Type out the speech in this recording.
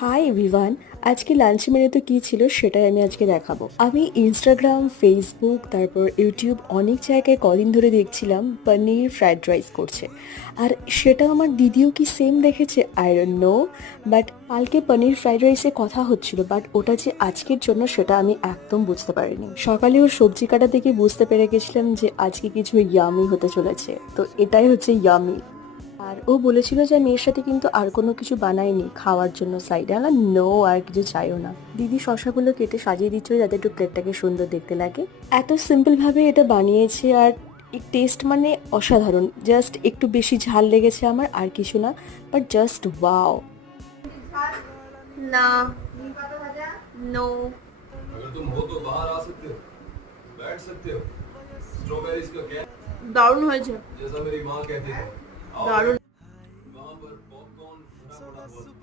Hi everyone, আজকে lunch মেনুতে কী ছিল সেটাই আমি আজকে দেখাবো। আমি ইনস্টাগ্রাম, ফেসবুক, তারপর ইউটিউব অনেক জায়গায় কদিন ধরে দেখছিলাম পনির ফ্রাইড রাইস করছে। আর সেটা আমার দিদিও কি সেম দেখেছে আই ডোন্ট নো, বাট কালকে পনির ফ্রাইড রাইসে কথা হচ্ছিল, বাট ওটা যে আজকের জন্য সেটা আমি একদম বুঝতে পারিনি। সকালে ওর সবজি কাটা দেখে বুঝতে পেরে গেছিলাম যে আজকে কিছু ইয়ামি হতে চলেছে, তো এটাই হচ্ছে ইয়ামি। আর ও বলেছিল যে আমি এর সাথে কিন্তু আর কোনো কিছু বানাইনি খাওয়ার জন্য সাইডে। আলা নো, আর কিছু চাইও না। দিদি শশাগুলো কেটে সাজিয়ে দিচ্ছিল যাতে একটু প্লেটটাকে সুন্দর দেখতে লাগে। এত সিম্পল ভাবে এটা বানিয়েছে, আর টেস্ট মানে অসাধারণ। জাস্ট একটু বেশি ঝাল লেগেছে আমার, আর কিছু না, বাট জাস্ট ওয়াও। না, নো। अगर तुम हो तो बाहर आ सकते हो, बैठ सकते हो। स्ट्रॉबेरीज का क्या, দারুণ হয়েছে, जैसा मेरी माँ कहती है, आओ দারুণ। वहाँ पर पॉपकॉर्न भरा पड़ा हुआ था।